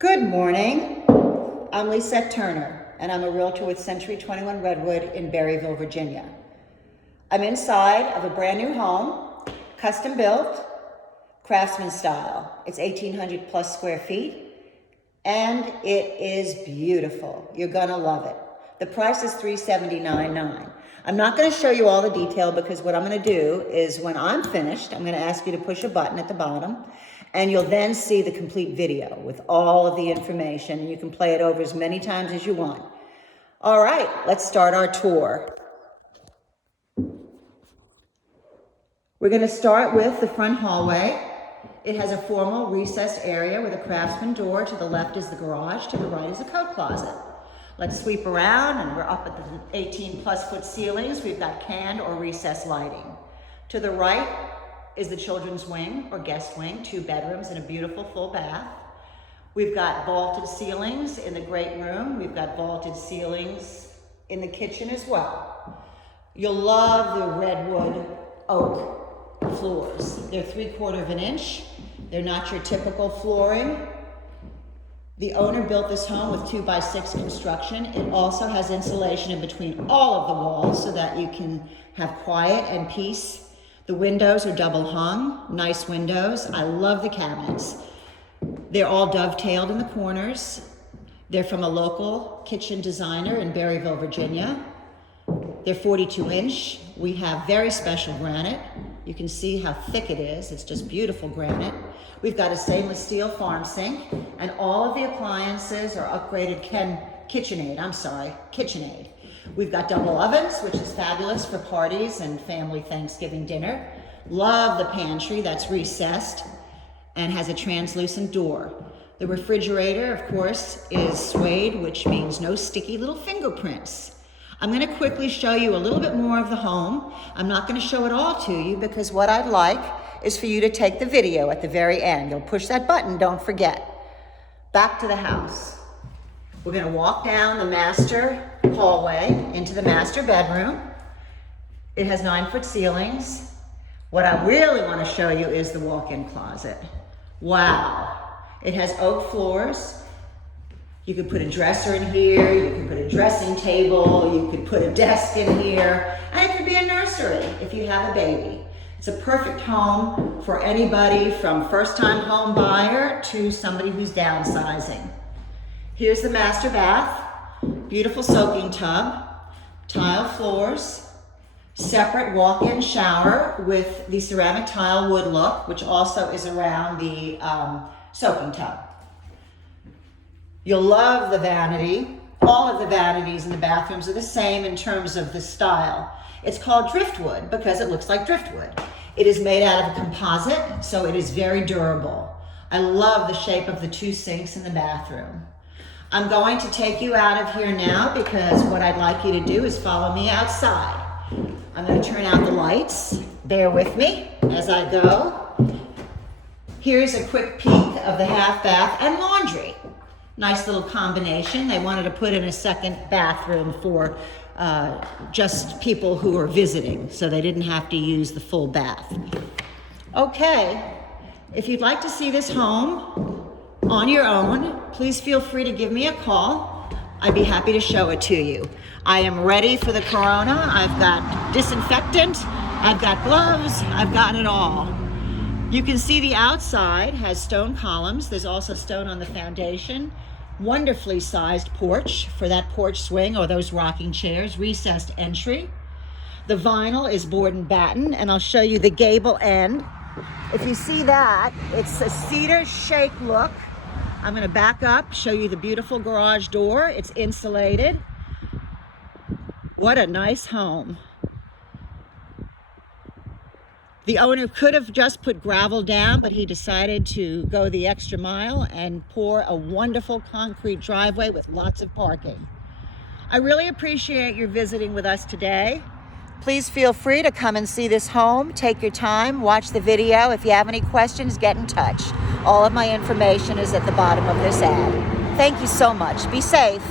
Good morning. I'm Lisette Turner, and I'm a realtor with Century 21 Redwood in Berryville, Virginia. I'm inside of a brand new home, custom built, craftsman style. It's 1,800 plus square feet, and it is beautiful. You're gonna love it. The price is $379.9. I'm not gonna show you all the detail because what I'm gonna do is when I'm finished, I'm gonna ask you to push a button at the bottom, and you'll then see the complete video with all of the information, and you can play it over as many times as you want. All right, let's start our tour. We're gonna start with the front hallway. It has a formal recessed area with a craftsman door. To the left is the garage, to the right is a coat closet. Let's sweep around, and we're up at the 18 plus foot ceilings. We've got canned or recessed lighting. To the right is the children's wing or guest wing, 2 bedrooms and a beautiful full bath. We've got vaulted ceilings in the great room. We've got vaulted ceilings in the kitchen as well. You'll love the redwood oak floors. They're 3/4 of an inch. They're not your typical flooring. The owner built this home with 2x6 construction. It also has insulation in between all of the walls so that you can have quiet and peace. The windows are double hung, nice windows. I love the cabinets. They're all dovetailed in the corners. They're from a local kitchen designer in Berryville, Virginia. They're 42 inch. We have very special granite. You can see how thick it is. It's just beautiful granite. We've got a stainless steel farm sink, and all of the appliances are upgraded KitchenAid. We've got double ovens, which is fabulous for parties and family Thanksgiving dinner. Love the pantry that's recessed and has a translucent door. The refrigerator, of course, is suede, which means no sticky little fingerprints. I'm gonna quickly show you a little bit more of the home. I'm not gonna show it all to you because what I'd like is for you to take the video at the very end. You'll push that button, don't forget. Back to the house. We're gonna walk down the master hallway into the master bedroom. It has 9-foot ceilings. What I really wanna show you is the walk-in closet. Wow, it has oak floors. You could put a dresser in here, you could put a dressing table, you could put a desk in here, and it could be a nursery if you have a baby. It's a perfect home for anybody from first-time home buyer to somebody who's downsizing. Here's the master bath, beautiful soaking tub, tile floors, separate walk-in shower with the ceramic tile wood look, which also is around the soaking tub. You'll love the vanity. All of the vanities in the bathrooms are the same in terms of the style. It's called driftwood because it looks like driftwood. It is made out of a composite, so it is very durable. I love the shape of the 2 sinks in the bathroom. I'm going to take you out of here now because what I'd like you to do is follow me outside. I'm going to turn out the lights. Bear with me as I go. Here's a quick peek of the half bath and laundry. Nice little combination. They wanted to put in a second bathroom for just people who are visiting, so they didn't have to use the full bath. Okay, if you'd like to see this home on your own, please feel free to give me a call. I'd be happy to show it to you. I am ready for the corona. I've got disinfectant, I've got gloves, I've got it all. You can see the outside has stone columns. There's also stone on the foundation. Wonderfully sized porch for that porch swing or those rocking chairs, recessed entry. The vinyl is board and batten, and I'll show you the gable end. If you see that, it's a cedar shake look. I'm gonna back up, show you the beautiful garage door. It's insulated. What a nice home. The owner could have just put gravel down, but he decided to go the extra mile and pour a wonderful concrete driveway with lots of parking. I really appreciate your visiting with us today. Please feel free to come and see this home. Take your time, watch the video. If you have any questions, get in touch. All of my information is at the bottom of this ad. Thank you so much. Be safe.